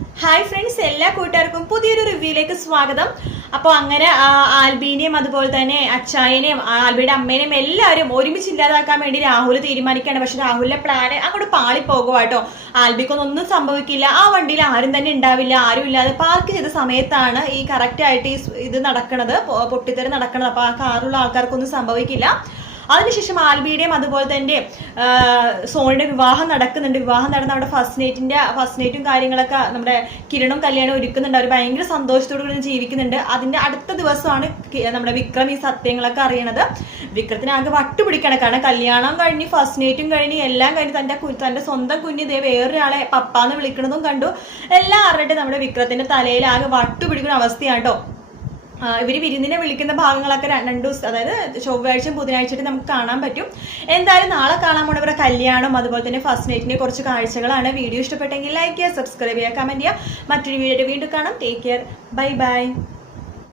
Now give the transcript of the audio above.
Hi friends എല്ലാ കൂട്ടുകാർക്കും പുതിയൊരു റിവ്യൂയിലേക്ക് സ്വാഗതം. അപ്പോൾ അങ്ങനെ ആൽബീനെയും അതുപോലെ തന്നെ അച്ചായനെയും ആൽബിയുടെ അമ്മേനെയും എല്ലാവരും ഒരുമിച്ച് ഇല്ലാതാക്കാൻ വേണ്ടി രാഹുൽ തീരുമാനിക്കുകയാണ്. പക്ഷെ രാഹുലിന്റെ പ്ലാൻ അങ്ങോട്ട് പാളി പോകുക കേട്ടോ. ആൽബിക്കൊന്നും ഒന്നും സംഭവിക്കില്ല. ആ വണ്ടിയിൽ ആരും തന്നെ ഉണ്ടാവില്ല. ആരും ഇല്ലാതെ പാർക്ക് ചെയ്ത സമയത്താണ് ഈ കറക്റ്റ് ആയിട്ട് ഈ ഇത് നടക്കണത്. പൊട്ടിത്തെറി നടക്കണത്. അപ്പോൾ ആ കാറുള്ള ആൾക്കാർക്കൊന്നും സംഭവിക്കില്ല. അതിനുശേഷം ആൽബിയുടെയും അതുപോലെ തന്നെ സോണിയുടെ വിവാഹം നടക്കുന്നുണ്ട്. വിവാഹം നടന്ന അവിടെ ഫസ്റ്റ് നൈറ്റിന്റെ ഫസ്റ്റ് നൈറ്റും കാര്യങ്ങളൊക്കെ നമ്മുടെ കിരണും കല്യാണം ഒരുക്കുന്നുണ്ട്. അവർ ഭയങ്കര സന്തോഷത്തോടു കൂടി ജീവിക്കുന്നുണ്ട്. അതിന്റെ അടുത്ത ദിവസമാണ് നമ്മുടെ വിക്രം ഈ സത്യങ്ങളൊക്കെ അറിയണത്. വിക്രത്തിന് ആകെ വട്ടുപിടിക്കണം. കാരണം കല്യാണം കഴിഞ്ഞ് ഫസ്റ്റ് നൈറ്റും കഴിഞ്ഞ് എല്ലാം കഴിഞ്ഞ് തന്റെ തന്റെ സ്വന്തം കുഞ്ഞ് ദേ വേറൊരാളെ പപ്പാന്ന് വിളിക്കണതും കണ്ടു. എല്ലാം അറിഞ്ഞിട്ട് നമ്മുടെ വിക്രത്തിന്റെ തലയിൽ ആകെ വട്ടുപിടിക്കുന്ന അവസ്ഥയാണ് കേട്ടോ. ആ, ഇവർ വിരുന്നിനെ വിളിക്കുന്ന ഭാഗങ്ങളൊക്കെ രണ്ട് ദിവസം അതായത് ചൊവ്വാഴ്ചയും ബുധനാഴ്ചയായിട്ട് നമുക്ക് കാണാൻ പറ്റും. എന്തായാലും നാളെ കാണാൻ പോണവരുടെ കല്യാണം അതുപോലെ തന്നെ ഫസ്റ്റ് നൈറ്റിനെ കുറച്ച് കാഴ്ചകളാണ്. വീഡിയോ ഇഷ്ടപ്പെട്ടെങ്കിൽ ലൈക്ക് ചെയ്യുക സബ്സ്ക്രൈബ് ചെയ്യുക കമന്റ് ചെയ്യുക. മറ്റൊരു വീഡിയോ വീണ്ടും കാണാം. Take care bye bye